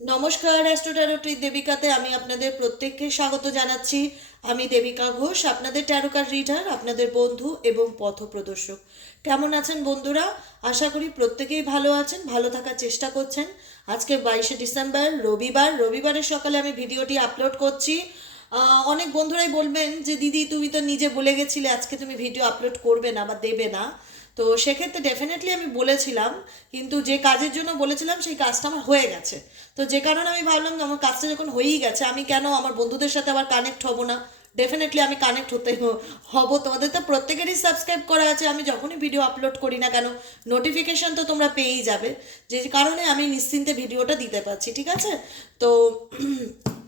নমস্কার অ্যাস্ট্রোট্যারোটি দেবিকাতে আমি আপনাদের প্রত্যেককে স্বাগত জানাচ্ছি। আমি দেবিকা ঘোষ, আপনাদের ট্যারোকার রিডার, আপনাদের বন্ধু এবং পথপ্রদর্শক। কেমন আছেন বন্ধুরা? আশা করি প্রত্যেকেই ভালো আছেন, ভালো থাকার চেষ্টা করছেন। আজকে বাইশে ডিসেম্বর, রবিবার। রবিবারের সকালে আমি ভিডিওটি আপলোড করছি। অনেক বন্ধুরাই বলবেন যে, দিদি, তুমি তো নিজে বলে গেছিলে, আজকে তুমি ভিডিও আপলোড করবে না বা দেবে না। তো সেক্ষেত্রে ডেফিনেটলি আমি বলেছিলাম, কিন্তু যে কাজের জন্য বলেছিলাম, সেই কাজটা আমার হয়ে গেছে। তো যে কারণে আমি ভাবলাম যে আমার কাজটা যখন হয়েই গেছে, আমি কেন আমার বন্ধুদের সাথে আবার কানেক্ট হব না? ডেফিনেটলি আমি কানেক্ট হতে হব। তোমাদের তো প্রত্যেকেরই সাবস্ক্রাইব করা আছে, আমি যখনই ভিডিও আপলোড করি না কেন নোটিফিকেশান তো তোমরা পেয়েই যাবে। যে কারণে আমি নিশ্চিন্তে ভিডিওটা দিতে পারছি, ঠিক আছে? তো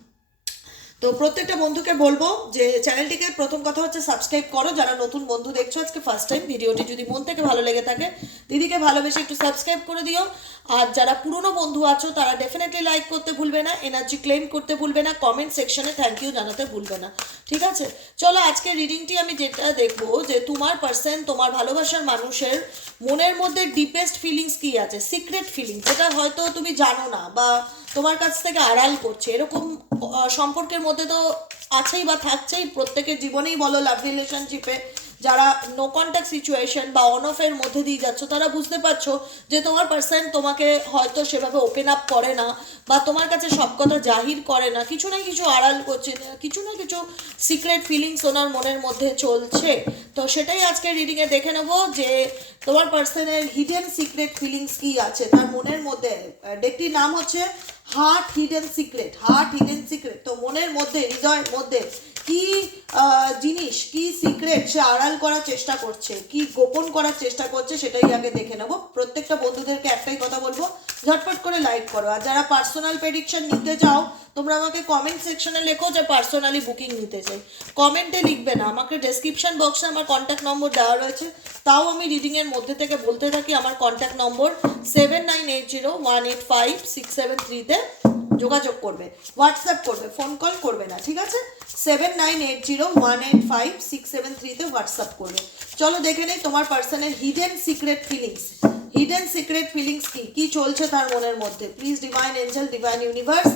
তো প্রত্যেকটা বন্ধুকে বলব যে চ্যানেলটিকে প্রথম কথা হচ্ছে সাবস্ক্রাইব করো। যারা নতুন বন্ধু দেখছ, আজকে ফার্স্ট টাইম ভিডিওটি যদি মন থেকে ভালো লেগে থাকে, দিদিকে ভালোবেসে একটু সাবস্ক্রাইব করে দিও। আর যারা পুরনো বন্ধু আছো, তারা ডেফিনেটলি লাইক করতে ভুলবে না এনার্জি ক্লেম করতে ভুলবে না কমেন্ট সেকশনে থ্যাংক ইউ জানাতে ভুলবে না। ঠিক আছে? চলো আজকে রিডিংটি আমি যেটা দেখব যে তোমার পার্সন তোমার ভালোবাসার মানুষের মনের মধ্যে ডিপেস্ট ফিলিংস কি আছে? সিক্রেট ফিলিংস যেটা হয়তো তুমি জানো না বা তোমার কাছ থেকে আড়াল করছে। এরকম সম্পর্কের মধ্যে তো আছেই বা থাকছেই। প্রত্যেকের জীবনেই বলো লাভ রিলেশনশিপে যারা নো কন্ট্যাক্ট সিচুয়েশন বা অন অফের মধ্যে দিয়ে যাচ্ছ, তারা বুঝতে পারছ যে তোমার পার্সন তোমাকে হয়তো সেভাবে ওপেন আপ করে না বা তোমার কাছে সব কথা জাহির করে না। কিছু না কিছু আড়াল করছে, কিছু না কিছু সিক্রেট ফিলিংস ওনার মনের মধ্যে চলছে। তো সেটাই আজকে রিডিংয়ে দেখে নেব যে তোমার পার্সনের হিডেন সিক্রেট ফিলিংস কি আছে? তার মনের মধ্যে ডেকটির নাম হচ্ছে heart hidden secret heart hidden secret তো মনের মধ্যে, হৃদয়ের মধ্যে কি জিনিস, কি সিক্রেট সে আড়াল করার চেষ্টা করছে, কি গোপন করার চেষ্টা করছে সেটাই আগে দেখে নেব। প্রত্যেকটা বন্ধুদেরকে একটাই কথা বলব, ঝটপট করে লাইক করো। আর যারা পার্সোনাল প্রেডিকশন নিতে চাও, তোমরা আমাকে কমেন্ট সেকশনে লেখো যে পার্সোনালি বুকিং নিতে চাই। কমেন্টে লিখবে না, আমাকে ডেসক্রিপশন বক্সে আমার কন্ট্যাক্ট নম্বর দেওয়া রয়েছে। তাও আমি রিডিংয়ের মধ্যে থেকে বলতে থাকি, আমার contact number seven nine eight zero one eight five six seven থ্রিতে যোগাযোগ করবে হোয়াটসঅ্যাপ করবে ফোন কল করবে না, ঠিক আছে? Seven nine eight zero one eight five six seven থ্রিতে হোয়াটসঅ্যাপ করবে। চলো দেখে নেই তোমার পার্সনের hidden secret feelings hidden secret feelings কি? কি চলছে তার মনের মধ্যে? Please divine angel divine universe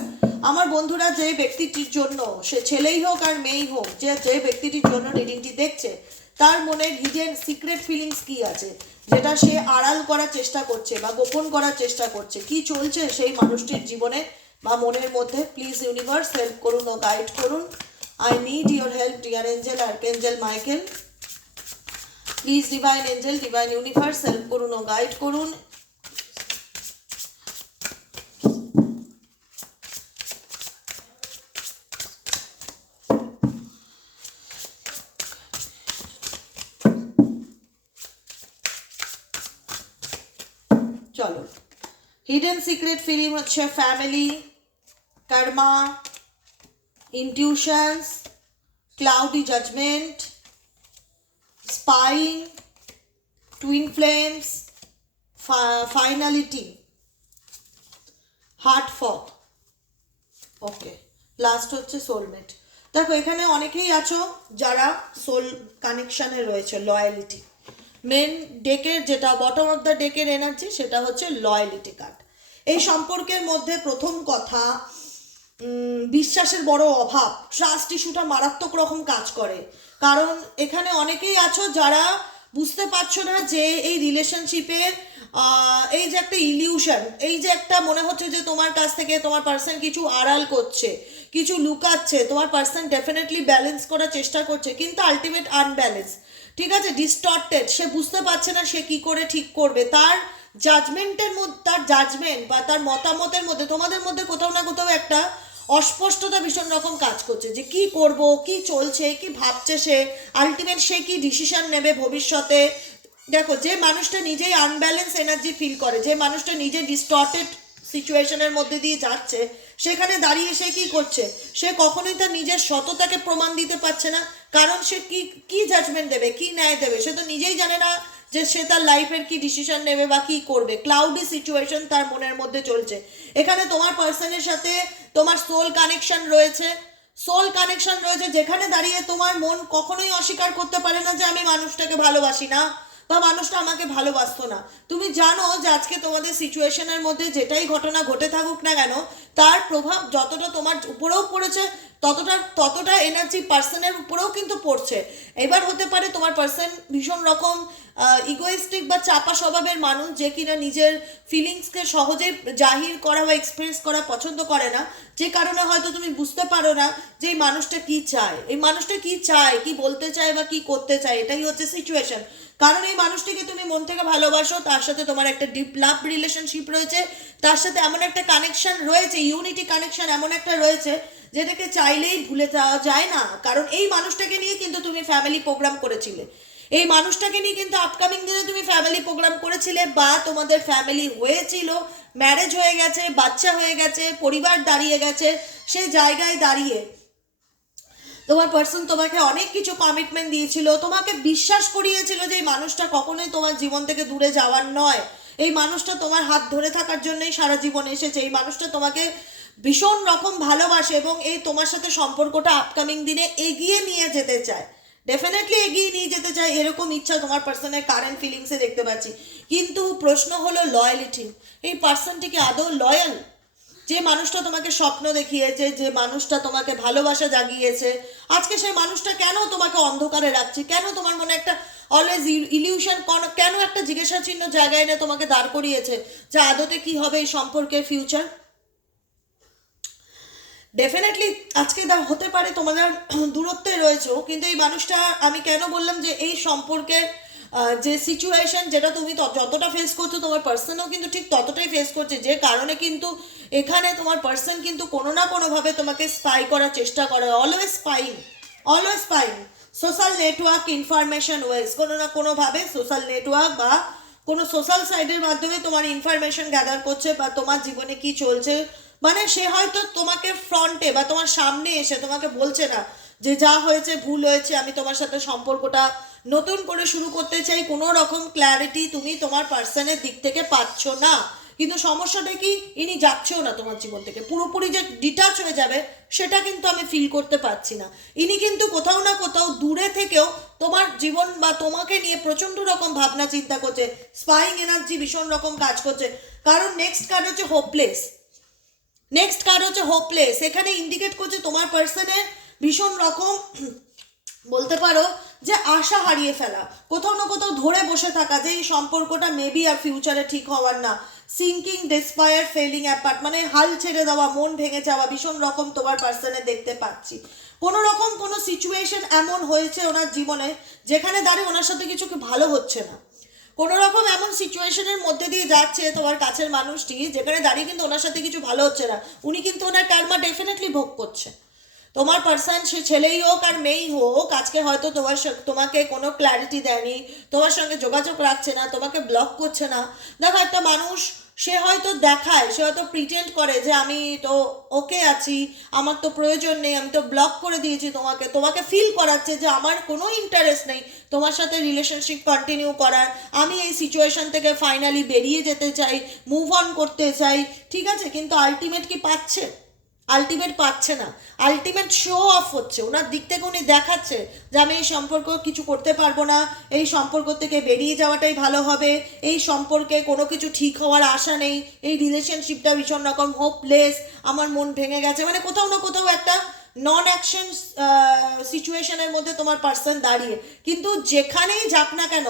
আমার বন্ধুরা যে ব্যক্তিটির জন্য, সে ছেলেই হোক আর মেয়েই হোক, যে যে ব্যক্তিটির জন্য রিডিংটি দেখছে তার মনের হিজের সিক্রেট ফিলিংস কি আছে? যেটা সে আড়াল করার চেষ্টা করছে বা গোপন করার চেষ্টা করছে। কি চলছে সেই মানুষটির জীবনে বা মনের মধ্যে? প্লিজ ইউনিভার্স হেল্প করুন ও গাইড করুন। I need your help dear angel archangel Michael please divine angel divine universe help করুন ও গাইড করুন চলো হিডেন সিক্রেট ফিলিং হচ্ছে family karma intuitions cloudy judgment spying twin flames finality heart fog okay last হচ্ছে soulmate দেখো, এখানে অনেকেই আছো যারা সোল কানেকশানে রয়েছে লয়ালিটি মেন ডেকের যেটা বটম অফ দ্য ডেকের এনার্জি সেটা হচ্ছে লয়ালিটি কার্ড এই সম্পর্কের মধ্যে প্রথম কথা বিশ্বাসের বড় অভাব। ট্রাস্ট ইস্যুটা মারাত্মক রকম কাজ করে। কারণ এখানে অনেকেই আছো যারা বুঝতে পারছ না যে এই রিলেশনশিপের এই যে একটা ইলিউশন এই যে একটা মনে হচ্ছে যে তোমার কাছ থেকে তোমার পার্সন কিছু আড়াল করছে, কিছু লুকাচ্ছে, তোমার পার্সন ডেফিনেটলি ব্যালেন্স করার চেষ্টা করছে, কিন্তু আলটিমেট আনব্যালেন্স ঠিক আছে? ডিস্টর্টেড সে বুঝতে পারছে না সে কি করে ঠিক করবে। তার জাজমেন্টের মধ্যে, তার জাজমেন্ট বা তার মতামতের মধ্যে, তোমাদের মধ্যে কোথাও না কোথাও একটা অস্পষ্টতা ভীষণ রকম কাজ করছে যে কি করব, কি চলছে, কি ভাবছে সে আলটিমেট সে কি ডিসিশন নেবে ভবিষ্যতে? দেখো, যে মানুষটা নিজেই আনব্যালেন্স এনার্জি ফিল করে, যে মানুষটা নিজে ডিস্টর্টেড সিচুয়েশনের মধ্যে দিয়ে যাচ্ছে, সেখানে দাঁড়িয়ে সে কি করছে? সে কখনোই তার নিজের সততাকে প্রমাণ দিতে পারছে না, কারণ সে কি কি জাজমেন্ট দেবে, কি ন্যায় দেবে? সে তো নিজেই জানে না যে সে তার লাইফের কি ডিসিশন নেবে বা কি করবে। ক্লাউডি সিচুয়েশন তার মনের মধ্যে চলছে। এখানে তোমার পার্সনের সাথে তোমার সোল কানেকশন রয়েছে। সোল কানেকশন রয়েছে যেখানে দাঁড়িয়ে তোমার মন কখনোই অস্বীকার করতে পারে না যে আমি মানুষটাকে ভালোবাসি না। বা মানুষটা আমাকে ভালোবাসতো না। তুমি জানো যে আজকে তোমাদের সিচুয়েশনের মধ্যে যেটাই ঘটনা ঘটে থাকুক না কেন, তার প্রভাব যতটা তোমার উপরেও পড়েছে ততটা ততটা এনার্জি পার্সনের উপরেও কিন্তু পড়ছে। এবার হতে পারে তোমার পার্সন ভীষণ রকম ইগোইস্টিক বা চাপা স্বভাবের মানুষ যে কিনা নিজের ফিলিংসকে সহজেই জাহির করা বা এক্সপ্রেস করা পছন্দ করে না। যে কারণে হয়তো তুমি বুঝতে পারো না যে এই মানুষটা কি চায়। এই মানুষটা কি চায়, কি বলতে চায় বা কি করতে চায়, এটাই হচ্ছে সিচুয়েশন কারণ এই মানুষটিকে তুমি মন থেকে ভালোবাসো, তার সাথে তোমার একটা ডিপ লাভ রিলেশনশিপ রয়েছে, তার সাথে এমন একটা কানেকশন রয়েছে ইউনিটি কানেকশন এমন একটা রয়েছে যেটাকে চাইলেই ভুলে যাওয়া যায় না। কারণ এই মানুষটাকে নিয়ে কিন্তু তুমি ফ্যামিলি প্রোগ্রাম করেছিলে। এই মানুষটাকে নিয়ে কিন্তু আপকামিং দিনে তুমি ফ্যামিলি প্রোগ্রাম করেছিলে বা তোমাদের ফ্যামিলি হয়েছিল। ম্যারেজ হয়ে গেছে, বাচ্চা হয়ে গেছে, পরিবার দাঁড়িয়ে গেছে, সে জায়গায় দাঁড়িয়ে। তোমার পার্সন তোমাকে অনেক কিছু কমিটমেন্ট দিয়েছিল। তোমাকে বিশ্বাস করিয়েছিল যে এই মানুষটা কখনোই তোমার জীবন থেকে দূরে যাওয়ার নয়। এই মানুষটা তোমার হাত ধরে থাকার জন্যই সারা জীবন এসেছে। এই মানুষটা তোমাকে ভীষণ রকম ভালোবাসে এবং এই তোমার সাথে সম্পর্কটা আপকামিং দিনে এগিয়ে নিয়ে যেতে চায়। ডেফিনেটলি এগিয়ে নিয়ে যেতে চায় এরকম ইচ্ছা তোমার পার্সনের কারেন্ট ফিলিংসে দেখতে পাচ্ছি। কিন্তু প্রশ্ন হলো লয়ালিটি এই পার্সনটি কি আদৌ লয়াল যে মানুষটা তোমাকে স্বপ্ন দেখিয়েছে, যে মানুষটা তোমাকে ভালোবাসা জাগিয়েছে, আজকে সেই মানুষটা কেন তোমাকে অন্ধকারে রাখছে? কেন তোমার মনে একটা অলওয়েজ ইলিউশন কেন একটা জিজ্ঞাসা চিহ্ন জায়গায় এনে তোমাকে দাঁড় করিয়েছে? যে আদতে কি হবে এই সম্পর্কের ফিউচার ডেফিনেটলি আজকে দা হতে পারে তোমাদের দূরত্বে রয়েছো, কিন্তু এই মানুষটা, আমি কেন বললাম যে এই সম্পর্কের যে সিচুয়েশন যেটা তুমি যতটা ফেস করছ তোমার পার্সনও কিন্তু ঠিক ততটাই ফেস করছে, যে কারণে কিন্তু এখানে তোমার পার্সন কিন্তু কোনো না কোনোভাবে তোমাকে স্পাই করার চেষ্টা করে always spying always spying social network information ways কোনো না কোনোভাবে সোশ্যাল নেটওয়ার্ক বা কোনো সোশ্যাল সাইটের মাধ্যমে তোমার ইনফরমেশন গ্যাদার করছে বা তোমার জীবনে কি চলছে মানে সে হয়তো তোমাকে ফ্রন্টে বা তোমার সামনে এসে তোমাকে বলছে না যে যা হয়েছে, ভুল হয়েছে, আমি তোমার সাথে সম্পর্কটা নতুন করে শুরু করতে চাই, কোনো রকম ক্ল্যারিটি তুমি তোমার পার্সনের দিক থেকে পাচ্ছ না। কিন্তু সমস্যাটা কি? ইনি যাচ্ছেও না তোমার জীবন থেকে। পুরোপুরি যে ডিটাচ হয়ে যাবে, সেটা কিন্তু আমি ফিল করতে পারছি না। ইনি কিন্তু কোথাও না কোথাও দূরে থেকেও তোমার জীবন বা তোমাকে নিয়ে প্রচণ্ড রকম ভাবনা চিন্তা করছে স্পাইং এনার্জি ভীষণ রকম কাজ করছে। কারণ নেক্সট কার্ড হচ্ছে হোপলেস নেক্সট কার্ড হচ্ছে হোপলেস এখানে ইন্ডিকেট করছে তোমার পার্সনের ভীষণ রকম বলতে পারো যে আশা হারিয়ে ফেলা। কোথাও না কোথাও ধরে বসে থাকা যে এই সম্পর্কটা মেবি আর ফিউচারে ঠিক হওয়ার না। সিঙ্কিং ডেসপায়ার ফেলিং অ্যাপার্ট মানে হাল ছেড়ে দেওয়া, মন ভেঙে যাওয়া, ভীষণ রকম তোমার পার্সনে দেখতে পাচ্ছি। কোনো রকম কোনো সিচুয়েশন এমন হয়েছে ওনার জীবনে যেখানে দাঁড়িয়ে ওনার সাথে কিছু কি ভালো হচ্ছে না। কোনো রকম এমন সিচুয়েশনের মধ্যে দিয়ে যাচ্ছে তোমার কাছের মানুষটি, যেখানে দাঁড়িয়ে কিন্তু ওনার সাথে কিছু ভালো হচ্ছে না। উনি কিন্তু ওনার কার্মা ডেফিনেটলি ভোগ করছে। তোমার পার্সন সে ছেলেই হোক আর মেয়েই হোক, আজকে হয়তো তোমার তোমাকে কোনো ক্ল্যারিটি দেয়নি, তোমার সঙ্গে যোগাযোগ রাখছে না, তোমাকে ব্লক করছে না। দেখো, একটা মানুষ সে হয়তো দেখায়, সে হয়তো প্রিটেন্ড করে যে আমি তো ওকে আছি, আমার তো প্রয়োজন নেই, আমি তো ব্লক করে দিয়েছি তোমাকে তোমাকে ফিল করাচ্ছে যে আমার কোনো ইন্টারেস্ট নেই তোমার সাথে রিলেশনশিপ কন্টিনিউ করার। আমি এই সিচুয়েশন থেকে ফাইনালি বেরিয়ে যেতে চাই মুভ অন করতে চাই, ঠিক আছে? কিন্তু আলটিমেট কি পাচ্ছে? আলটিমেট পাচ্ছে না। আলটিমেট শো অফ হচ্ছে। ওনার দিক থেকে উনি দেখাচ্ছে যে আমি এই সম্পর্ক কিছু করতে পারব না, এই সম্পর্ক থেকে বেরিয়ে যাওয়াটাই ভালো হবে, এই সম্পর্কে কোনো কিছু ঠিক হওয়ার আশা নেই, এই রিলেশনশিপটা ভীষণ রকম হোপলেস আমার মন ভেঙে গেছে। মানে কোথাও না কোথাও একটা নন অ্যাকশন সিচুয়েশনের মধ্যে তোমার পার্সন দাঁড়িয়ে। কিন্তু যেখানেই যাক না কেন,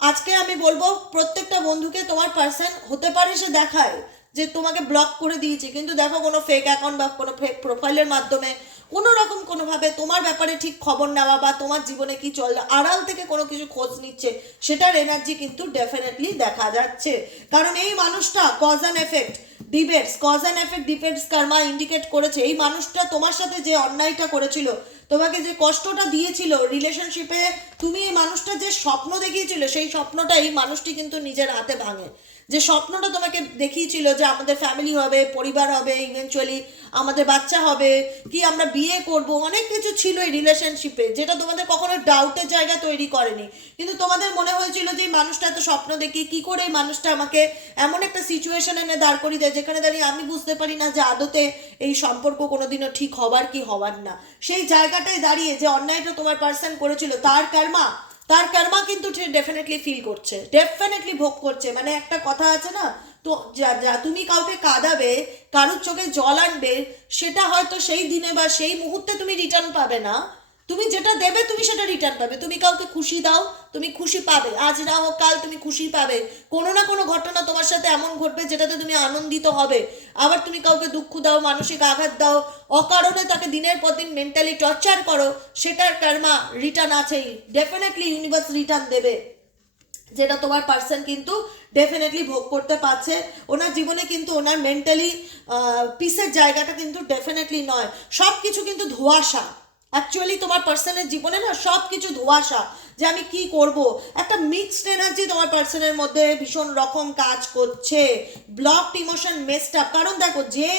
আজকে আমি বলব প্রত্যেকটা বন্ধুকে তোমার পার্সন হতে পারে সে দেখায়। যে তোমাকে ব্লক করে দিয়েছে, কিন্তু দেখো কোনো ফেক অ্যাকাউন্ট বা কোনো ফেক প্রোফাইলের মাধ্যমে কোনো রকম কোনোভাবে তোমার ব্যাপারে ঠিক খবর নেওয়া বা তোমার জীবনে কি চল আড়াল থেকে কোনো কিছু খোঁজ নিচ্ছে, সেটার এনার্জি কিন্তু ডেফিনেটলি দেখা যাচ্ছে। কারণ এই মানুষটা cause and effect debates cause and effect debates karma indicate করেছে। এই মানুষটা তোমার সাথে যে অন্যায়টা করেছিল, তোমাকে যে কষ্টটা দিয়েছিল রিলেশনশিপে তুমি এই মানুষটা যে স্বপ্ন দেখিয়েছিল, সেই স্বপ্নটা এই মানুষটি কিন্তু নিজের হাতে ভাঙে। যে স্বপ্নটা তোমাকে দেখিয়েছিল যে আমাদের ফ্যামিলি হবে, পরিবার হবে ইভেনচুয়ালি আমাদের বাচ্চা হবে, কি আমরা বিয়ে করব, অনেক কিছু ছিল এই রিলেশনশিপে যেটা তোমাদের কখনো ডাউটের জায়গা তৈরি করেনি। কিন্তু তোমাদের মনে হয়েছিল যে এই মানুষটা এত স্বপ্ন দেখি কি করে এই মানুষটা আমাকে এমন একটা সিচুয়েশন এনে দাঁড় করিয়ে দেয়, যেখানে দাঁড়িয়ে আমি বুঝতে পারি না যে আদতে এই সম্পর্ক কোনোদিনও ঠিক হবার কি হবার না। সেই জায়গাটায় দাঁড়িয়ে যে অন্যায়টা তোমার পার্সন করেছিল, তার কার্মা তার কর্মা কিন্তু ডেফিনেটলি ফিল করছে ডেফিনেটলি ভোগ করছে। মানে একটা কথা আছে না, তো যা যা তুমি কাউকে কাঁদাবে, কারোর চোখে জল আনবে, সেটা হয়তো সেই দিনে বা সেই মুহূর্তে তুমি রিটার্ন পাবে না। তুমি যেটা দেবে, তুমি সেটা রিটার্ন পাবে। তুমি কাউকে খুশি দাও, তুমি খুশি পাবে। আজ না হোক, কাল তুমি খুশি পাবে। কোনো না কোনো ঘটনা তোমার সাথে এমন ঘটবে যেটাতে তুমি আনন্দিত হবে। আবার তুমি কাউকে দুঃখ দাও, মানসিক আঘাত দাও, অকারণে তাকে দিনের পর দিন মেন্টালি টর্চার করো, সেটার কার্মা রিটার্ন আছেই। ডেফিনেটলি ইউনিভার্স রিটার্ন দেবে। যেটা তোমার পার্সন কিন্তু ডেফিনেটলি ভোগ করতে পারছে। ওনার জীবনে কিন্তু ওনার মেন্টালি পিসের জায়গাটা কিন্তু ডেফিনেটলি নয়। সব কিছু কিন্তু ধোঁয়াশা। অ্যাকচুয়ালি তোমার পার্সনের জীবনে না সব কিছু ধোঁয়াশা যে আমি কি করব। একটা মিক্সড এনার্জি তোমার পার্সনের মধ্যে ভীষণ রকম কাজ করছে। ব্লকড ইমোশন মেসড আপ কারণ দেখো, যে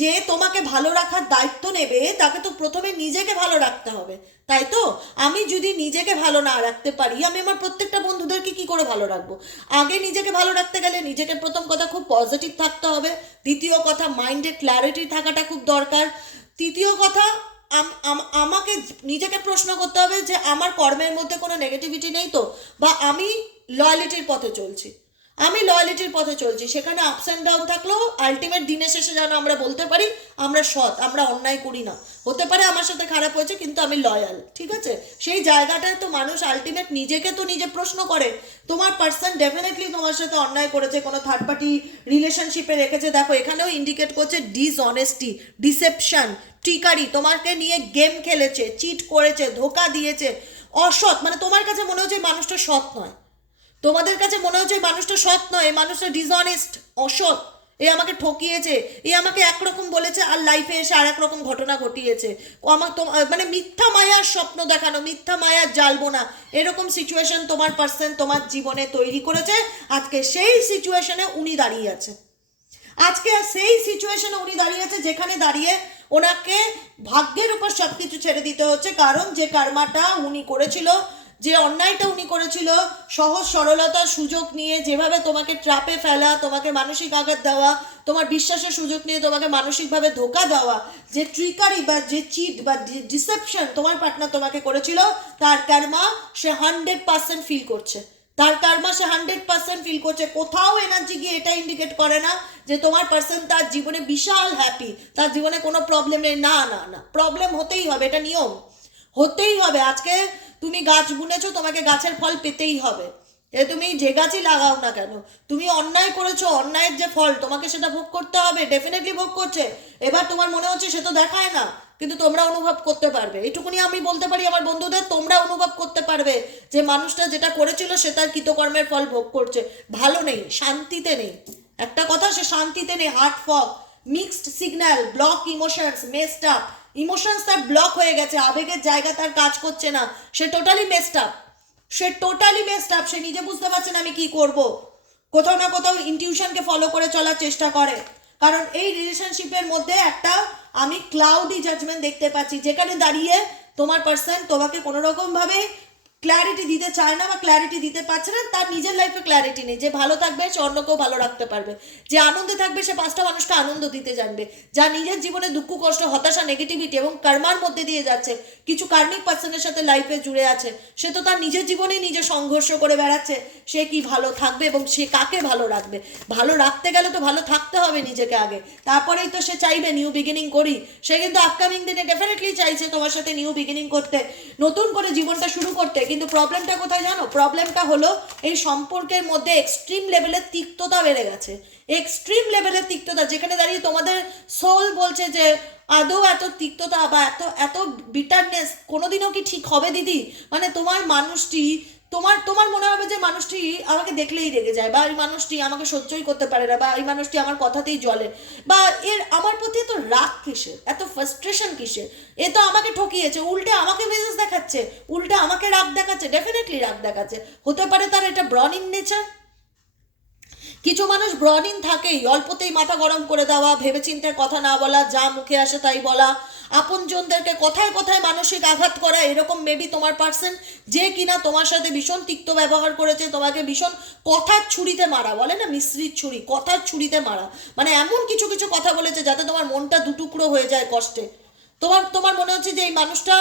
যে তোমাকে ভালো রাখার দায়িত্ব নেবে, তাকে তো প্রথমে নিজেকে ভালো রাখতে হবে, তাই তো? আমি যদি নিজেকে ভালো না রাখতে পারি, আমি আমার প্রত্যেকটা বন্ধুদেরকে কি করে ভালো রাখব? আগে নিজেকে ভালো রাখতে গেলে নিজেকে প্রথম কথা খুব পজিটিভ থাকতে হবে। দ্বিতীয় কথা মাইন্ডে ক্ল্যারিটি থাকাটা খুব দরকার। তৃতীয় কথা আমাকে নিজেকে প্রশ্ন করতে হবে যে আমার কর্মের মধ্যে কোনো নেগেটিভিটি নেই তো? বা আমি লয়ালিটির পথে চলছি। আমি লয়ালিটির পথে চলছি। সেখানে আপস অ্যান্ড ডাউন থাকলেও আলটিমেট দিনের শেষে যেন আমরা বলতে পারি, আমরা সৎ, আমরা অন্যায় করি না। হতে পারে আমার সাথে খারাপ হয়েছে, কিন্তু আমি লয়াল ঠিক আছে? সেই জায়গাটায় তো মানুষ আলটিমেট নিজেকে তো নিজে প্রশ্ন করে। তোমার পার্সন ডেফিনেটলি তোমার সাথে অন্যায় করেছে, কোনো থার্ড পার্টি রিলেশনশিপে রেখেছে। দেখো, এখানেও ইন্ডিকেট করছে ডিসঅনেস্টি ডিসেপশন ট্রিকারি তোমাকে নিয়ে গেম খেলেছে চিট করেছে, ধোকা দিয়েছে। অসৎ মানে তোমার কাছে মনে হচ্ছে মানুষটা সৎ নয়। তোমাদের কাছে মনে হচ্ছে মানুষটা সৎ নয়, এই মানুষটা ডিসঅনেস্ট অসৎ। এ আমাকে ঠকিয়েছে, এ আমাকে একরকম বলেছে আর লাইফে এসে আর রকম ঘটনা ঘটিয়েছে। ও আমার মানে মিথ্যা মায়ার স্বপ্ন দেখানো, মিথ্যা মায়ার জ্বালবো না। এরকম সিচুয়েশন তোমার পার্সন তোমার জীবনে তৈরি করেছে। আজকে সেই সিচুয়েশনে উনি দাঁড়িয়ে আছে। আজকে সেই সিচুয়েশনে উনি দাঁড়িয়ে আছে যেখানে দাঁড়িয়ে ওনাকে ভাগ্যের উপর সব কিছু ছেড়ে দিতে হচ্ছে। কারণ যে কার্মাটা উনি করেছিল যে অন্যায়টা উনি করেছিল, সহজ সরলতার সুযোগ নিয়ে, যেভাবে তোমাকে ট্রাপে ফেলা, তোমাকে মানসিক আঘাত দেওয়া, তোমার বিশ্বাসের সুযোগ নিয়ে তোমাকে মানসিকভাবে ধোকা দেওয়া, যে ট্রিকারি বা যে চিট বা ডিসেপশন তোমার পার্টনার তোমাকে করেছিল, তার কার্মা সে হান্ড্রেড পার্সেন্ট ফিল করছে। তার কার্মা সে হান্ড্রেড পার্সেন্ট ফিল করছে। কোথাও এনার্জি গিয়ে এটা ইন্ডিকেট করে না যে তোমার পার্সন তার জীবনে বিশাল হ্যাপি তার জীবনে কোনো প্রবলেমে না না না। প্রবলেম হতেই হবে, এটা নিয়ম। হতেই হবে। আজকে তুমি গাছ বুনেছো, তোমাকে গাছের ফল পেতেই হবে। এ তুমি যে গাছই লাগাও না কেন, তুমি অন্যায় করেছ, অন্যায়ের যে ফল, তোমাকে সেটা ভোগ করতে হবে ডেফিনেটলি ভোগ করছে। এবার তোমার মনে হচ্ছে সে তো দেখায় না, কিন্তু তোমরা অনুভব করতে পারবে। এইটুকুনি আমি বলতে পারি আমার বন্ধুদের, তোমরা অনুভব করতে পারবে যে মানুষটা যেটা করেছিল, সে তার কৃতকর্মের ফল ভোগ করছে। ভালো নেই, শান্তিতে নেই। একটা কথা, সে শান্তিতে নেই heart fog mixed signal block emotions messed up emotions তার ব্লক হয়ে গেছে, আবেগের জায়গা তার কাজ করছে না। সে টোটালি মেসড আপ সে টোটালি মেসড আপ সে নিজে বুঝতে পারছে না আমি কি করব। কোথাও না কোথাও ইনটিউশনকে ফলো করে চলার চেষ্টা করে। কারণ এই রিলেশনশিপের মধ্যে একটা আমি ক্লাউডি জাজমেন্ট দেখতে পাচ্ছি, যেখানে দাঁড়িয়ে তোমার পার্সন তোমাকে কোনো রকমভাবে ক্ল্যারিটি দিতে চায় না বা ক্ল্যারিটি দিতে পারছে না, তার নিজের লাইফে ক্ল্যারিটি নেই। যে ভালো থাকবে, সে অন্যকেও ভালো রাখতে পারবে। যে আনন্দে থাকবে, সে পাঁচটা মানুষকে আনন্দ দিতে জানবে। যা নিজের জীবনে দুঃখ, কষ্ট, হতাশা নেগেটিভিটি এবং কর্মার মধ্যে দিয়ে যাচ্ছে। কিছু কার্মিক পার্সনের সাথে লাইফে জুড়ে আছে। সে তো তার নিজের জীবনেই নিজে সংঘর্ষ করে বেড়াচ্ছে। সে কি ভালো থাকবে এবং সে কাকে ভালো রাখবে? ভালো রাখতে গেলে তো ভালো থাকতে হবে নিজেকে আগে। তারপরেই তো সে চাইবে নিউ বিগিনিং করি। সে কিন্তু আপকামিং দিনে ডেফিনেটলি চাইছে তোমার সাথে নিউ বিগিনিং করতে। নতুন করে জীবনটা শুরু করতে। কিন্তু প্রবলেমটা কোথায় জানো? প্রবলেমটা হলো এই সম্পর্কের মধ্যে এক্সট্রিম লেভেলের তিক্ততা বেড়ে গেছে। এক্সট্রিম লেভেলের তিক্ততা, যেখানে দাঁড়িয়ে তোমাদের সোল বলছে যে, আদৌ এত তিক্ততা বা এত এত বিটারনেস কোনোদিনও কি ঠিক হবে দিদি? মানে তোমার মানুষটি তোমার তোমার মনে হবে যে মানুষটি আমাকে দেখলেই রেগে যায়, বা এই মানুষটি আমাকে সহ্যই করতে পারে না, বা এই মানুষটি আমার কথাতেই জ্বলে, বা এর আমার প্রতি এত রাগ কিসের, এত ফ্রাস্ট্রেশন কিসের? এ তো আমাকে ঠকিয়েছে, উল্টে আমাকে মেসেজ দেখাচ্ছে, উল্টে আমাকে রাগ দেখাচ্ছে ডেফিনেটলি রাগ দেখাচ্ছে। হতে পারে তার এটা ব্রন ইন নেচার কিছু মানুষ ব্রনিন থাকেই, অল্পতেই মাথা গরম করে দেওয়া, ভেবেচিন্তে কথা না বলা, যা মুখে আসে তাই বলা। আপনজনদেরকে কথায় কথায় মানসিক আঘাত করা, এরকম মেবি তোমার পার্সন যে কিনা তোমার সাথে ভীষণ তিক্ত ব্যবহার করেছে, তোমাকে ভীষণ কথার ছুরিতে মারা, বলে না মিশ্রির ছুরি, কথার ছুরিতে মারা। মানে এমন কিছু কিছু কথা বলেছে যাতে তোমার মনটা দুটুকরো হয়ে যায় কষ্টে। তোমার তোমার মনে হচ্ছে যে এই মানুষটা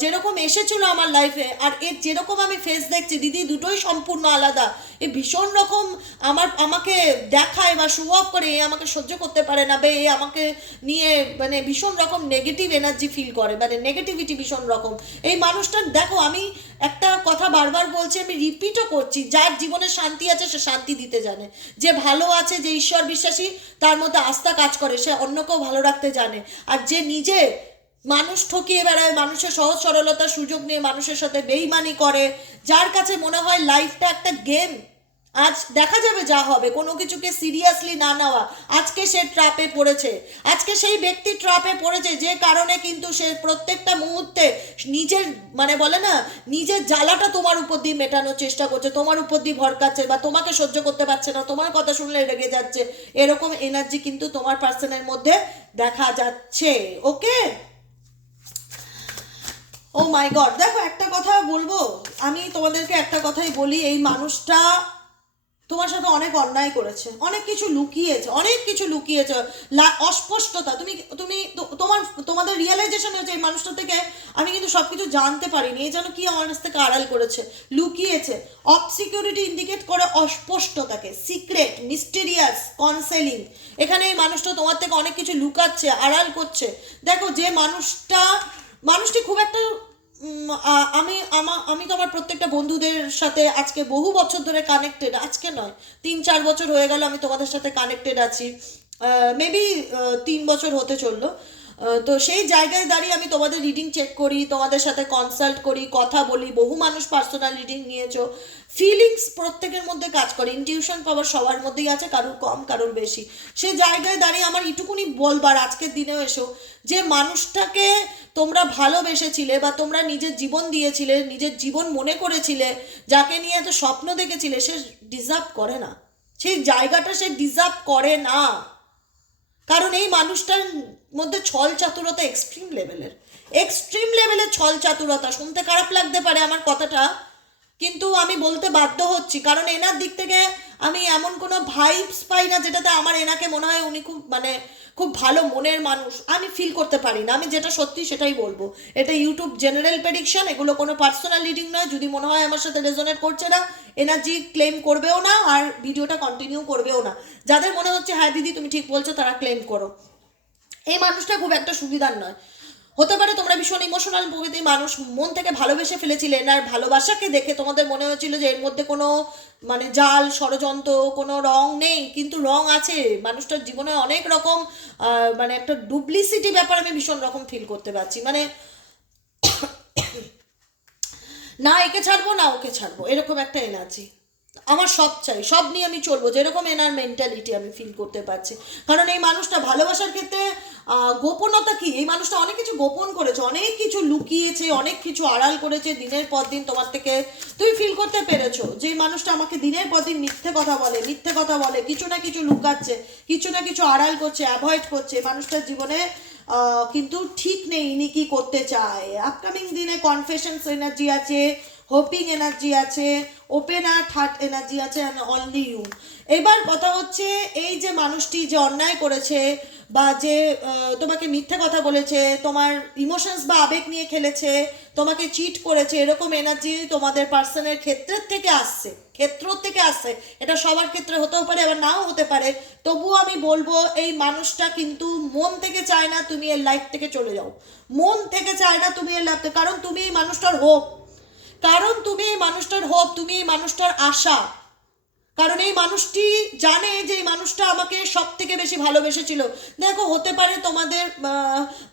যেরকম এসেছিল আমার লাইফে আর এর যেরকম আমি ফেস দেখছি, দিদি দুটোই সম্পূর্ণ আলাদা। এ ভীষণ রকম আমার, আমাকে দেখায় বা শো অফ করে, এ আমাকে সহ্য করতে পারে না, বা এ আমাকে নিয়ে মানে ভীষণ রকম নেগেটিভ এনার্জি ফিল করে মানে নেগেটিভিটি ভীষণ রকম। এই মানুষটার দেখো, আমি একটা কথা বারবার বলছি, আমি রিপিটও করছি, যার জীবনে শান্তি আছে, সে শান্তি দিতে জানে। যে ভালো আছে, যে ঈশ্বর বিশ্বাসী, তার মধ্যে আস্থা কাজ করে, সে অন্যকেও ভালো রাখতে জানে। আর যে নিজে মানুষ ঠকিয়ে বেড়ায়, মানুষের সহজ সরলতার সুযোগ নিয়ে মানুষের সাথে বেইমানি করে, যার কাছে মনে হয় লাইফটা একটা গেম আজ দেখা যাবে যা হবে, কোনো কিছুকে সিরিয়াসলি না নেওয়া। আজকে সে ট্রাপে পড়েছে, আজকে সেই ব্যক্তি ট্রাপে পড়েছে, যে কারণে কিন্তু সে প্রত্যেকটা মুহূর্তে নিজের মানে বলে না, নিজের জ্বালাটা তোমার উপর দিয়ে মেটানোর চেষ্টা করছে, তোমার উপর দিয়ে ভরকাচ্ছে বা তোমাকে সহ্য করতে পারছে না, তোমার কথা শুনলে রেগে যাচ্ছে। এরকম এনার্জি কিন্তু তোমার পার্সনের মধ্যে দেখা যাচ্ছে ওকে মাই গড দেখো, একটা কথা বলব। আমি তোমাদেরকে একটা কথাই বলি, এই মানুষটা তোমার সাথে অনেক অন্যায় করেছে, অনেক কিছু লুকিয়েছে, অনেক কিছু লুকিয়েছে অস্পষ্টতা। তুমি তুমি তোমার, তোমাদের রিয়েলাইজেশন হয়েছে এই মানুষটা থেকে আমি কিন্তু সব কিছু জানতে পারিনি, এই যেন কি আমার কাছ থেকে আড়াল করেছে, লুকিয়েছে। অফ সিকিউরিটি ইন্ডিকেট করে অস্পষ্টতাকে সিক্রেট মিস্টেরিয়াস কনসেলিং এখানে এই মানুষটা তোমার থেকে অনেক কিছু লুকাচ্ছে, আড়াল করছে। দেখো, যে মানুষটা, মানুষটি খুব একটা আমি, আমা- আমি তো আমার প্রত্যেকটা বন্ধুদের সাথে আজকে বহু বছর ধরে কানেক্টেড আজকে নয়, তিন, চার বছর হয়ে গেল আমি তোমাদের সাথে কানেক্টেড আছি। মেবি তিন বছর হতে চলল। তো সেই জায়গায় দাঁড়িয়ে আমি তোমাদের রিডিং চেক করি, তোমাদের সাথে কনসাল্ট করি, কথা বলি, বহু মানুষ পার্সোনাল রিডিং নিয়েছো ফিলিংস প্রত্যেকের মধ্যে কাজ করে ইনটিউশন পাওয়ার সবার মধ্যেই আছে, কারোর কম, কারোর বেশি। সে জায়গায় দাঁড়িয়ে আমার এটুকুনি বলবার আজকের দিনেও এসো যে মানুষটাকে তোমরা ভালোবেসেছিলে বা তোমরা নিজের জীবন দিয়েছিলে, নিজের জীবন মনে করেছিলে, যাকে নিয়ে এত স্বপ্ন দেখেছিলে, সে ডিজার্ভ করে না। সেই জায়গাটা সে ডিজার্ভ করে না। কারণ এই মানুষটার মধ্যে ছল চাতুরতা এক্সট্রিম লেভেলের এক্সট্রিম লেভেলের ছল চাতুরতা, শুনতে খারাপ লাগতে পারে আমার কথাটা, কিন্তু আমি বলতে বাধ্য হচ্ছি, কারণ এনার দিক থেকে আমি এমন কোনো ভাইবস পাই না যেটাতে আমার এনাকে মনে হয় উনি খুব মানে খুব ভালো মনের মানুষ, আমি ফিল করতে পারি না, আমি যেটা সত্যি সেটাই বলব। এটা ইউটিউব জেনারেল প্রেডিকশন এগুলো কোনো পার্সোনাল রিডিং নয়, যদি মনে হয় আমার সাথে রেজোনেট করছে না এনার্জি ক্লেম করবেও না, আর ভিডিওটা কন্টিনিউ করবেও না। যাদের মনে হচ্ছে হ্যাঁ দিদি, তুমি ঠিক বলছো, তারা ক্লেম করো। এই মানুষটা খুব একটা সুবিধার নয়। হতে পারে তোমরা ভীষণ ইমোশনাল প্রকৃতির মানুষ মন থেকে ভালোবেসে ফেলেছিলে আর ভালোবাসাকে দেখে তোমাদের মনে হয়েছিল যে এর মধ্যে কোনো মানে জাল, ষড়যন্ত্র, কোনো রং নেই, কিন্তু রং আছে। মানুষটার জীবনে অনেক রকম মানে একটা ডুপ্লিসিটি ব্যাপার আমি ভীষণ রকম ফিল করতে পারছি। মানে না একে ছাড়বো, না ওকে ছাড়বো, এরকম একটা এনার্জি আমার সব চাই, সব নিয়ে আমি চলবো, যেরকম এনার মেন্টালিটি আমি ফিল করতে পারছি। কারণ এই মানুষটা ভালোবাসার ক্ষেত্রে গোপনতা কি? এই মানুষটা অনেক কিছু গোপন করেছে, অনেক কিছু লুকিয়েছে, অনেক কিছু আড়াল করেছে, দিনের পর দিন তোমার থেকে তুমি ফিল করতে পেরেছ। যে মানুষটা আমাকে দিনের পর দিন মিথ্যে কথা বলে, মিথ্যে কথা বলে, কিছু না কিছু লুকাচ্ছে, কিছু না কিছু আড়াল করছে অ্যাভয়েড করছে মানুষটার জীবনে কিন্তু ঠিক নেই ইনি কি করতে চায়। আপকামিং দিনে কনফেশনস এনার্জি আছে হোপিং এনার্জি আছে ওপেন আর্ট হার্ট এনার্জি আছে অ্যান্ড অনলি ইউ এবার কথা হচ্ছে, এই যে মানুষটি যে অন্যায় করেছে বা যে তোমাকে মিথ্যে কথা বলেছে, তোমার ইমোশনস বা আবেগ নিয়ে খেলেছে, তোমাকে চিট করেছে, এরকম এনার্জি তোমাদের পার্সনের ক্ষেত্রের থেকে আসছে ক্ষেত্র থেকে আসছে। এটা সবার ক্ষেত্রে হতেও পারে, আবার নাও হতে পারে। তবুও আমি বলব, এই মানুষটা কিন্তু মন থেকে চায় না তুমি এর লাইফ থেকে চলে যাও। মন থেকে চায় না তুমি এর লাইফ থেকে, কারণ তুমি এই মানুষটার হোপ কারণ তুমি এই মানুষটার হোপ, তুমি এই মানুষটার আশা। কারণ এই মানুষটি জানে যে এই মানুষটা আমাকে সব থেকে বেশি ভালোবেসেছিল। দেখো, হতে পারে তোমাদের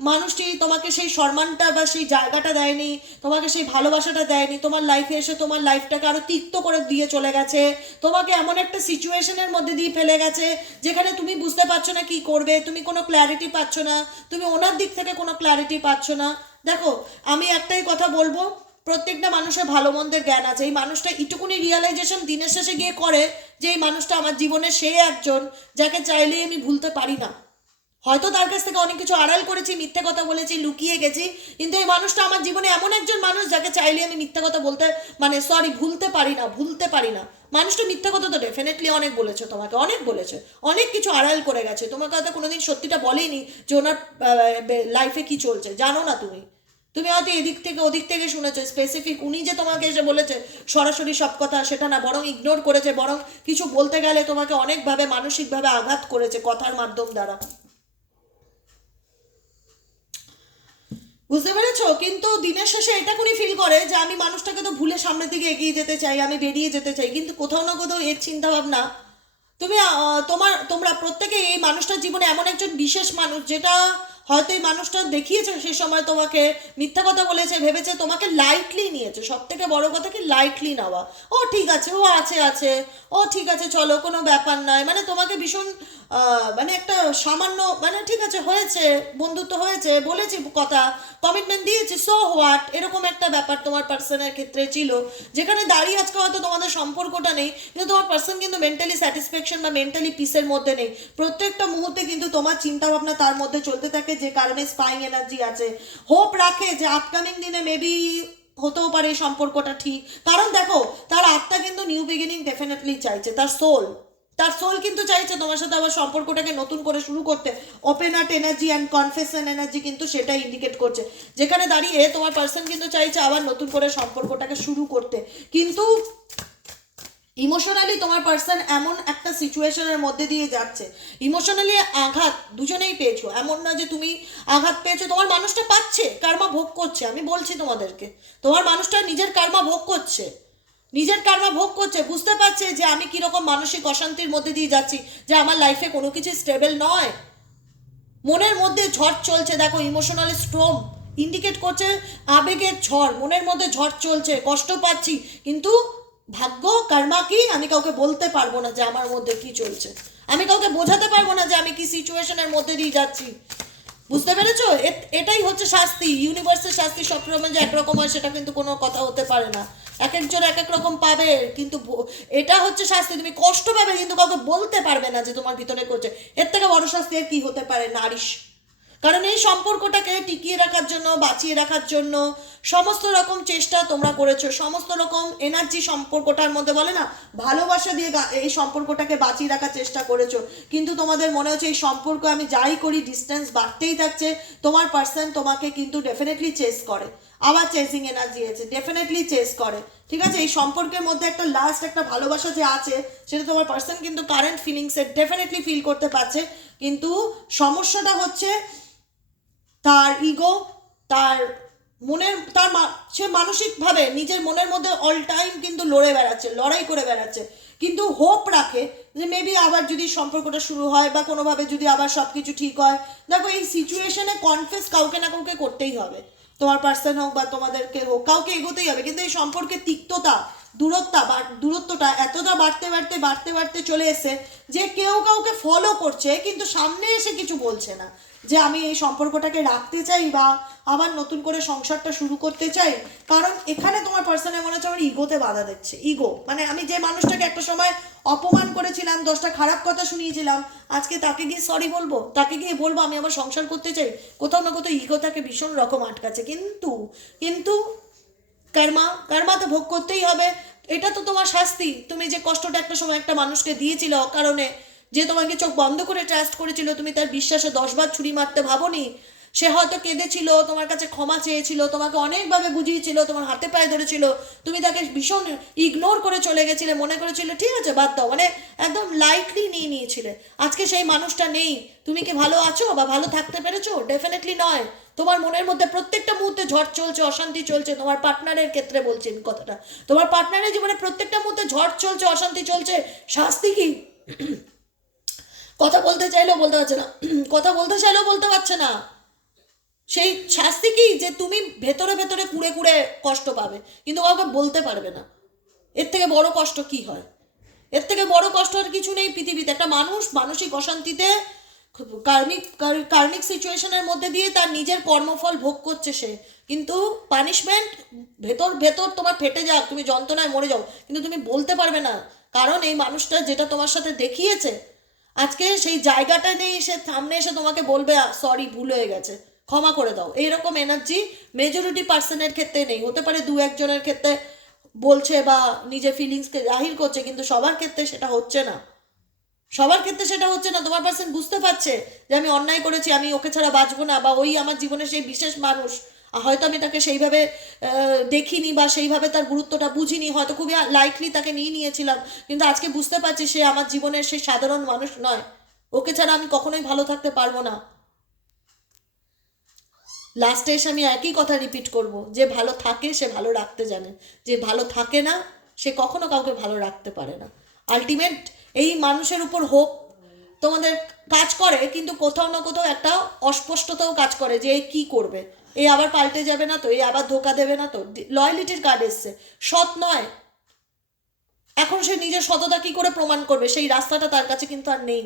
মানুষটি তোমাকে সেই সম্মানটা বা সেই জায়গাটা দেয়নি, তোমাকে সেই ভালোবাসাটা দেয়নি, তোমার লাইফে এসে তোমার লাইফটাকে আরও তিক্ত করে দিয়ে চলে গেছে, তোমাকে এমন একটা সিচুয়েশনের মধ্যে দিয়ে ফেলে গেছে, যেখানে তুমি বুঝতে পারছ না কি করবে, তুমি কোনো ক্ল্যারিটি পাচ্ছ না, তুমি ওনার দিক থেকে কোনো ক্ল্যারিটি পাচ্ছ না। দেখো, আমি একটাই কথা বলব প্রত্যেকটা মানুষের ভালো মন্দের জ্ঞান আছে। এই মানুষটা ইটুকুনি রিয়েলাইজেশন দিনের শেষে গিয়ে করে যে এই মানুষটা আমার জীবনে সে একজন যাকে চাইলেই আমি ভুলতে পারি না। হয়তো তার কাছ থেকে অনেক কিছু আড়াল করেছি, মিথ্যে কথা বলেছি, লুকিয়ে গেছি, কিন্তু এই মানুষটা আমার জীবনে এমন একজন মানুষ যাকে চাইলে আমি মিথ্যে কথা বলতে মানে সরি ভুলতে পারি না, ভুলতে পারি না। মানুষটা মিথ্যে কথা তো ডেফিনেটলি অনেক বলেছে তোমাকে, অনেক বলেছে, অনেক কিছু আড়াল করে গেছে। তোমাকে হয়তো কোনোদিন সত্যিটা বলেনি যে ওনার লাইফে কি চলছে, জানো না তুমি। তুমি হয়তো এদিক থেকে ওদিক থেকে শুনেছো স্পেসিফিক উনি যে তোমাকে এসে বলেছে, সরাসরি সব কথা সেটা না, বরং ইগনোর করেছে, বরং কিছু বলতে গেলে তোমাকে অনেকভাবে মানসিকভাবে আঘাত করেছে কথার মাধ্যম দ্বারা। বুঝতে পেরেছ? কিন্তু দিনের শেষে এটা কোনি ফিল করে যে আমি মানুষটাকে তো ভুলে সামনের দিকে এগিয়ে যেতে চাই, আমি বেরিয়ে যেতে চাই, কিন্তু কোথাও না কোথাও এর চিন্তা ভাবনা তুমি তোমার, তোমরা প্রত্যেকে এই মানুষটার জীবনে এমন একজন বিশেষ মানুষ যেটা হয়তো এই মানুষটা দেখিয়েছে, সে সময় তোমাকে মিথ্যা কথা বলেছে, ভেবেছে তোমাকে লাইটলি নিয়েছে। সব থেকে বড় কথা কি? লাইটলি নেওয়া। ও ঠিক আছে, ও আছে আছে। ও ঠিক আছে, চলো, কোনো ব্যাপার নয়। মানে তোমাকে ভীষণ মানে একটা সামান্য মানে ঠিক আছে, হয়েছে, বন্ধুত্ব হয়েছে, বলেছি কথা কমিটমেন্ট দিয়েছি সো হোয়াট এরকম একটা ব্যাপার তোমার পার্সনের ক্ষেত্রে ছিল, যেখানে দাঁড়িয়ে আজকে হয়তো তোমাদের সম্পর্কটা নেই, কিন্তু তোমার পার্সন কিন্তু মেন্টালি স্যাটিসফ্যাকশন বা মেন্টালি পিসের মধ্যে নেই। প্রত্যেকটা মুহূর্তে কিন্তু তোমার চিন্তা ভাবনা তার মধ্যে চলতে থাকে, যে কারণে স্পাইং এনার্জি আছে। হোপ রাখে যে আপকামিং দিনে মেবি হতেও পারে সম্পর্কটা ঠিক। কারণ দেখো, তার আত্মা কিন্তু নিউ বিগিনিং ডেফিনেটলি চাইছে, তার সোল তার সোল কিন্তু চাইছে তোমার সাথে আবার সম্পর্কটাকে নতুন করে শুরু করতে। Open heart energy and confession energy কিন্তু সেটা ইন্ডিকেট করছে। যেখানে দাঁড়িয়ে তোমার পার্সন কিন্তু চাইছে আবার নতুন করে সম্পর্কটাকে শুরু করতে। কিন্তু ইমোশনালি তোমার পার্সন এমন একটা সিচুয়েশনের মধ্যে দিয়ে যাচ্ছে। ইমোশনালি আঘাত দুজনেই পেয়েছ। এমন না যে তুমি আঘাত পেয়েছ, তোমার মানুষটা পাচ্ছে কার্মা ভোগ করছে। আমি বলছি তোমাদেরকে, তোমার মানুষটা নিজের কার্মা ভোগ করছে। নিজের কার্মা ভোগ করছে, বুঝতে পারছে যে আমি কীরকম মানসিক অশান্তির মধ্যে দিয়ে যাচ্ছি, যে আমার লাইফে কোনো কিছু স্টেবল নয়। মনের মধ্যে ঝড় চলছে, দেখো ইমোশনাল স্ট্রম ইন্ডিকেট করছে আবেগের ঝড়, মনের মধ্যে ঝড় চলছে, কষ্ট পাচ্ছি, কিন্তু ভাগ্য কর্মা কি? আমি কাউকে বলতে পারব না যে আমার মধ্যে কি চলছে। আমি কাউকে বোঝাতে পারব না যে আমি কি সিচুয়েশনের মধ্যে দিয়ে যাচ্ছি। বুঝতে পেরেছ? এটাই হচ্ছে শাস্তি ইউনিভার্সের শাস্তি সবসময় যে একরকম হয় সেটা কিন্তু কোনো কথা হতে পারে না। এক একজন এক এক রকম পাবে, কিন্তু এটা হচ্ছে শাস্তি। তুমি কষ্ট পাবে, কিন্তু কাউকে বলতে পারবে না যে তোমার ভিতরে করছে। এর থেকে বড় শাস্তি আর কি হতে পারে? নারিশ। কারণ এই সম্পর্কটাকে টিকিয়ে রাখার জন্য, বাঁচিয়ে রাখার জন্য সমস্ত রকম চেষ্টা তোমরা করেছ। সমস্ত রকম এনার্জি সম্পর্কটার মধ্যে বলে না, ভালোবাসা দিয়ে এই সম্পর্কটাকে বাঁচিয়ে রাখার চেষ্টা করেছ। কিন্তু তোমাদের মনে হচ্ছে এই সম্পর্ক আমি যাই করি ডিস্টেন্স বাড়তেই থাকছে, তোমার পার্সন তোমাকে কিন্তু ডেফিনেটলি চেস করে। আবার চেসিং এনার্জি আছে ডেফিনেটলি চেস করে। ঠিক আছে? এই সম্পর্কের মধ্যে একটা লাস্ট একটা ভালোবাসা যে আছে, সেটা তোমার পার্সন কিন্তু কারেন্ট ফিলিংসে ডেফিনেটলি ফিল করতে পারছে। কিন্তু সমস্যাটা হচ্ছে তার ইগো তার মনের, তার সে মানসিকভাবে নিজের মনের মধ্যে অল টাইম কিন্তু লড়ে বেড়াচ্ছে, লড়াই করে বেড়াচ্ছে। কিন্তু হোপ রাখে যে মেবি আবার যদি সম্পর্কটা শুরু হয় বা কোনোভাবে যদি আবার সব কিছু ঠিক হয়, দেখো এই সিচুয়েশনে কনফেস কাউকে না কাউকে করতেই হবে। তোমার পার্সন হোক বা তোমাদেরকে হোক, কাউকে এগোতেই হবে। কিন্তু এই সম্পর্কে তিক্ততা, দূরত্বটা, বা, দূরত্বটা এতটা বাড়তে বাড়তে বাড়তে বাড়তে চলে এসে যে কেউ কাউকে ফলো করছে, কিন্তু সামনে এসে কিছু বলছে না। যে আমি এই সম্পর্কটাকে রাখতে চাই বা আবার নতুন করে সংসারটা শুরু করতে চাই, কারণ এখানে তোমার পার্সনে মনে হচ্ছে আমার ইগোতে বাধা দিচ্ছে। ইগো মানে আমি যে মানুষটাকে একটা সময় অপমান করেছিলাম, দশটা খারাপ কথা শুনিয়েছিলাম, আজকে তাকে গিয়ে সরি বলব, তাকে গিয়ে বলব আমি আমার সংসার করতে চাই, কোথাও না কোথাও ইগো তাকে ভীষণ রকম আটকাচ্ছে। কিন্তু কিন্তু কর্মা কর্মা তো ভোগ করতেই হবে। এটা তো তোমার শাস্তি। তুমি যে কষ্টটা একটা সময় একটা মানুষকে দিয়েছিল কারণে যে তোমাকে চোখ বন্ধ করে ট্রাস্ট করেছিল, তুমি তার বিশ্বাসে দশবার ছুরি মারতে ভাবোনি? সে হয়তো কেঁদেছিল, তোমার কাছে ক্ষমা চেয়েছিল, তোমাকে অনেকভাবে বুঝিয়েছিল, তোমার হাতে পায়ে ধরেছিল, তুমি তাকে ভীষণ ইগনোর করে চলে গেছিলে, মনে করেছিলে, ঠিক আছে, বাদ দাও। মানে একদম লাইটলি নিয়ে নিয়েছিলে। আজকে সেই মানুষটা নেই। তুমি কি ভালো আছো বা ভালো থাকতে পেরেছ? ডেফিনেটলি নয়। তোমার মনের মধ্যে প্রত্যেকটা মুহূর্তে ঝড় চলছে, অশান্তি চলছে, তোমার পার্টনারের ক্ষেত্রে বলছি কথাটা। তোমার পার্টনারের জীবনে প্রত্যেকটা মুহূর্তে ঝড় চলছে, অশান্তি চলছে, শাস্তি কি? কথা বলতে চাইলেও বলতে পারছে না। কথা বলতে চাইলেও বলতে পারছে না। সেই শাস্তি কি? যে তুমি ভেতরে ভেতরে কুড়ে কুড়ে কষ্ট পাবে, কিন্তু কাউকে বলতে পারবে না। এর থেকে বড় কষ্ট কি হয়? এর থেকে বড় কষ্ট আর কিছু নেই পৃথিবীতে। একটা মানুষ মানসিক অশান্তিতে কার্মিক কার্মিক সিচুয়েশনের মধ্যে দিয়ে তার নিজের কর্মফল ভোগ করছে সে। কিন্তু পানিশমেন্ট, ভেতর ভেতর তোমার ফেটে যাক, তুমি যন্ত্রণায় মরে যাও, কিন্তু তুমি বলতে পারবে না। কারণ এই মানুষটা যেটা তোমার সাথে দেখিয়েছে আজকে সেই জায়গাটা নেই সে সামনে এসে তোমাকে বলবে সরি ভুল হয়ে গেছে। ক্ষমা করে দাও। এইরকম এনার্জি মেজরিটি পার্সনের ক্ষেত্রে নেই। হতে পারে দু একজনের ক্ষেত্রে বলছে বা নিজের ফিলিংসকে জাহির করছে, কিন্তু সবার ক্ষেত্রে সেটা হচ্ছে না। সবার ক্ষেত্রে সেটা হচ্ছে না। তোমার পার্সন বুঝতে পারছে যে আমি অন্যায় করেছি, আমি ওকে ছাড়া বাঁচবো না বা ওই আমার জীবনে সেই বিশেষ মানুষ হয়তো আমি তাকে সেইভাবে দেখিনি বা সেইভাবে তার গুরুত্বটা বুঝিনি, হয়তো খুবই লাইকলি তাকে নিয়ে নিয়েছিলাম। কিন্তু আজকে বুঝতে পারছি সে আমার জীবনের সেই সাধারণ মানুষ নয়। ওকে ছাড়া আমি কখনোই ভালো থাকতে পারব না। লাস্টে এসে আমি একই কথা রিপিট করব, যে ভালো থাকে সে ভালো রাখতে জানে। যে ভালো থাকে না, সে কখনো কাউকে ভালো রাখতে পারে না। আলটিমেট এই মানুষের উপর হোপ তোমাদের কাজ করে, কিন্তু কোথাও না কোথাও একটা অস্পষ্টতাও কাজ করে যে কি করবে। এই আবার পাল্টে যাবে না তো এই আবার ধোকা দেবে না তো। লয়ালিটির কার্ড এসছে। সৎ নয়। এখন সে নিজের সততা কি করে প্রমাণ করবে? সেই রাস্তাটা তার কাছে কিন্তু আর নেই।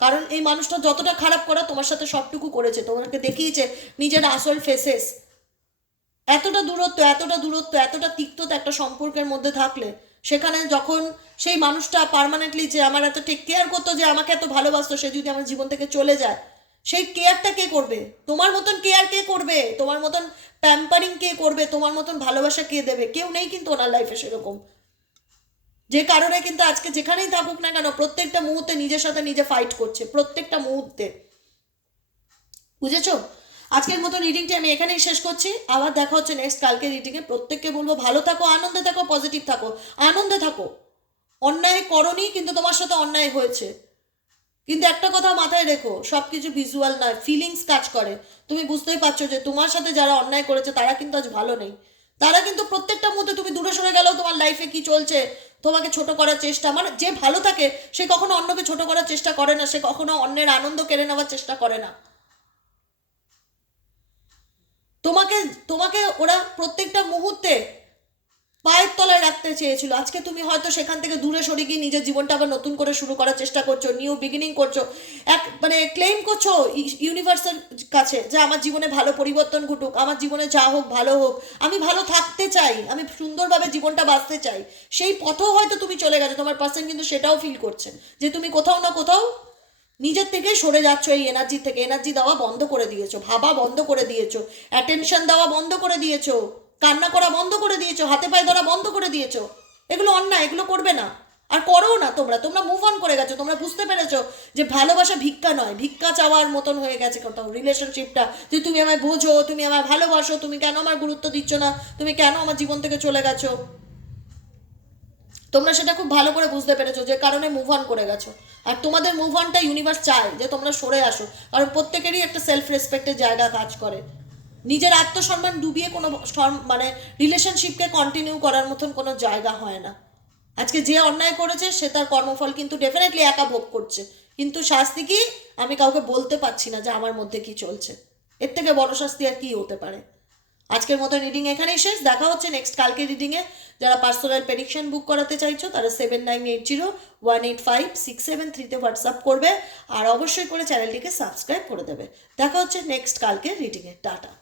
কারণ এই মানুষটা যতটা খারাপ করা তোমার সাথে সবটুকু করেছে। তোমাকে দেখিয়েছে নিজের আসল ফেসেস এতটা দূরত্ব এতটা দূরত্ব, এতটা তিক্ততা একটা সম্পর্কের মধ্যে থাকলে, সেখানে যখন সেই মানুষটা পার্মানেন্টলি যে আমার এত টেক কেয়ার করতো, যে আমাকে এত ভালোবাসতো, সে যদি আমার জীবন থেকে চলে যায় সেই কেয়ারটা কে করবে? তোমার মতন কেয়ার কে করবে? তোমার মতন প্যাম্পারিং কে করবে? তোমার মতন ভালোবাসা কে দেবে? কেউ নেই কিন্তু ওনার লাইফে সেরকম। যে কারণে কিন্তু আজকে যেখানেই থাকুক না কেন, প্রত্যেকটা মুহূর্তে নিজের সাথে নিজে ফাইট করছে, প্রত্যেকটা মুহূর্তে। বুঝেছ? আজকের মতো রিডিংটি আমি এখানেই শেষ করছি। আবার দেখা হচ্ছে নেক্সট কালকে রিডিংয়ে প্রত্যেককে বলব, ভালো থাকো, আনন্দে থাকো পজিটিভ থাকো। আনন্দে থাকো। অন্যায় করনি, কিন্তু তোমার সাথে অন্যায় হয়েছে। কিন্তু একটা কথা মাথায় রেখো সব কিছু ভিজুয়াল নয় ফিলিংস কাজ করে। তুমি বুঝতেই পারছ যে তোমার সাথে যারা অন্যায় করেছে, তারা কিন্তু আজ ভালো নেই। তারা কিন্তু প্রত্যেকটা মুহূর্তে তুমি দূরে সরে গেলেও তোমার লাইফে কি চলছে, তোমাকে ছোট করার চেষ্টা মানে যে ভালো থাকে, সে কখনো অন্যকে ছোট করার চেষ্টা করে না, সে কখনো অন্যের আনন্দ কেড়ে নেওয়ার চেষ্টা করে না। তোমাকে তোমাকে ওরা প্রত্যেকটা মুহূর্তে পায়ের তলায় রাখতে চেয়েছিল। আজকে তুমি হয়তো সেখান থেকে দূরে সরে গিয়ে নিজের জীবনটা আবার নতুন করে শুরু করার চেষ্টা করছ নিউ বিগিনিং করছ। এক মানে ক্লেম করছ ইউনিভার্সের কাছে যে আমার জীবনে ভালো পরিবর্তন ঘটুক, আমার জীবনে যা হোক ভালো হোক, আমি ভালো থাকতে চাই, আমি সুন্দরভাবে জীবনটা বাঁচতে চাই। সেই পথেও হয়তো তুমি চলে গেছো, তোমার পার্সন কিন্তু সেটাও ফিল করছে যে তুমি কোথাও না কোথাও নিজের থেকে সরে যাচ্ছ, এই এনার্জি থেকে। এনার্জি দেওয়া বন্ধ করে দিয়েছ, ভাবা বন্ধ করে দিয়েছ অ্যাটেনশন দেওয়া বন্ধ করে দিয়েছ। কান্না করা বন্ধ করে দিয়েছ, হাতে পায়ে ধরা বন্ধ করে দিয়েছ। এগুলো অন্যায়, এগুলো করবে না। আর করো না তোমরা তোমরা মুভ অন করে গেছো, তোমরা বুঝতে পেরেছ যে ভালোবাসা ভিক্ষা নয়, ভিক্ষা চাওয়ার মতন হয়ে গেছে কোথাও রিলেশনশিপটা যে তুমি আমায় বোঝো, তুমি আমায় ভালোবাসো, তুমি কেন আমার গুরুত্ব দিচ্ছ না, তুমি কেন আমার জীবন থেকে চলে গেছো? তোমরা সেটা খুব ভালো করে বুঝতে পেরেছ যে কারণে মুভ অন করে গেছো। আর তোমাদের মুভ অনটা ইউনিভার্স চায় যে তোমরা সরে আসো। কারণ প্রত্যেকেরই একটা সেলফ রেসপেক্টের জায়গা কাজ করে। নিজের আত্মসম্মান ডুবিয়ে কোনো মানে রিলেশনশিপকে কন্টিনিউ করার মতন কোনো জায়গা হয় না। আজকে যে অন্যায় করেছে, সে তার কর্মফল কিন্তু ডেফিনেটলি একা ভোগ করছে। কিন্তু শাস্তি কি? আমি কাউকে বলতে পারছি না যে আমার মধ্যে কি চলছে। এর থেকে বড় শাস্তি আর কি হতে পারে? আজকের মতো রিডিং এখানেই শেষ। দেখা হচ্ছে নেক্সট কালকে রিডিংয়ে যারা পার্সোনাল প্রেডিকশন বুক করাতে চাইছো, তারা seven nine eight zero one eight five six seven থ্রিতে হোয়াটসঅ্যাপ করবে। আর অবশ্যই করে চ্যানেলটিকে সাবস্ক্রাইব করে দেবে। দেখা হচ্ছে নেক্সট কালকে রিডিংয়ে টাটা।